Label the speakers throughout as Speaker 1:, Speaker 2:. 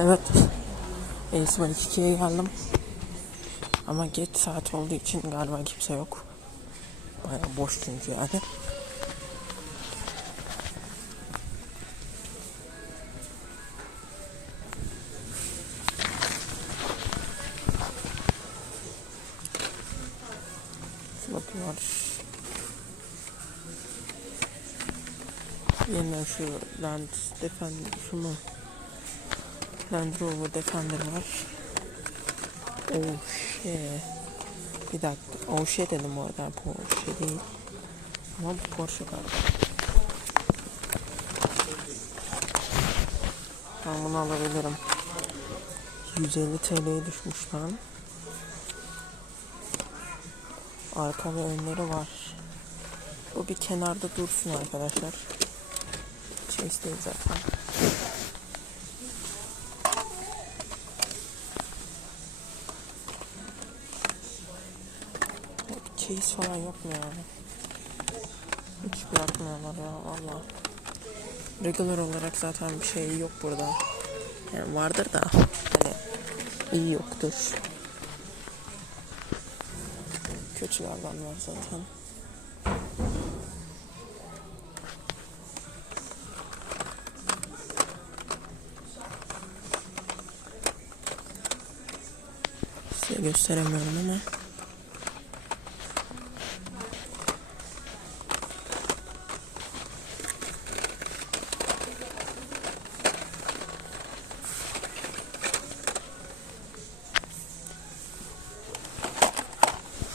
Speaker 1: Evet. Eğitim 2'ye geldim. Ama geç saat olduğu için galiba kimse yok. Baya boş çünkü yani. Bakıyor. Yeniden şu Land Defender şunu Land Rover Defender var. Oh shit. Bir dakika. Oh shit dedim bu arada. Porsche değil. Ama bu Porsche galiba. Ben bunu alabilirim. 150 TL'ye düşmüş lan. Arka ve önleri var. Bu bir kenarda dursun arkadaşlar. Chase değil zaten. Chase falan yok mu yani? Hiç bırakmıyorlar ya valla. Regular olarak zaten bir şey yok burada. Yani vardır da hani iyi yoktur. Kötülerden var zaten. Size gösteremiyorum ama.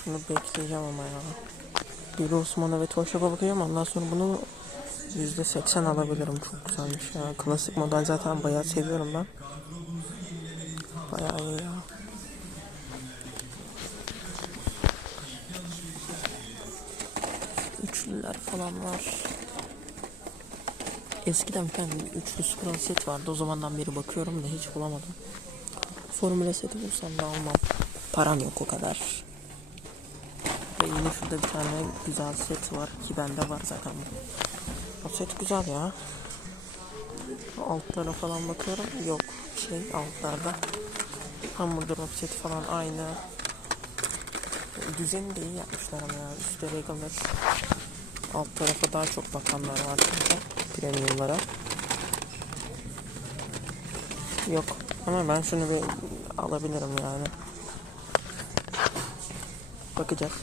Speaker 1: Şunu bekleyeceğim ama ya. Bir Osman'a ve Toşak'a bakacağım ondan sonra bunu %80 alabilirim. Çok güzelmiş ya. Klasik model zaten bayağı seviyorum ben. Bayağı iyi ya. Üçlüler falan var. Eskiden bir tane üçlü Supra set vardı. O zamandan beri bakıyorum da hiç bulamadım. Formula seti bulsam da almam. Param yok o kadar. Ve yine şurada bir tane güzel set var ki bende var zaten. O set güzel ya. Altlara falan bakıyorum. Yok şey altlarda. Hamur drop seti falan aynı. Düzeni de iyi yapmışlar ama ya. Üstte regular. Alt tarafa daha çok bakanlar var çünkü. Premiumlara. Yok. Ama ben şunu bir alabilirim yani. Bakacağız.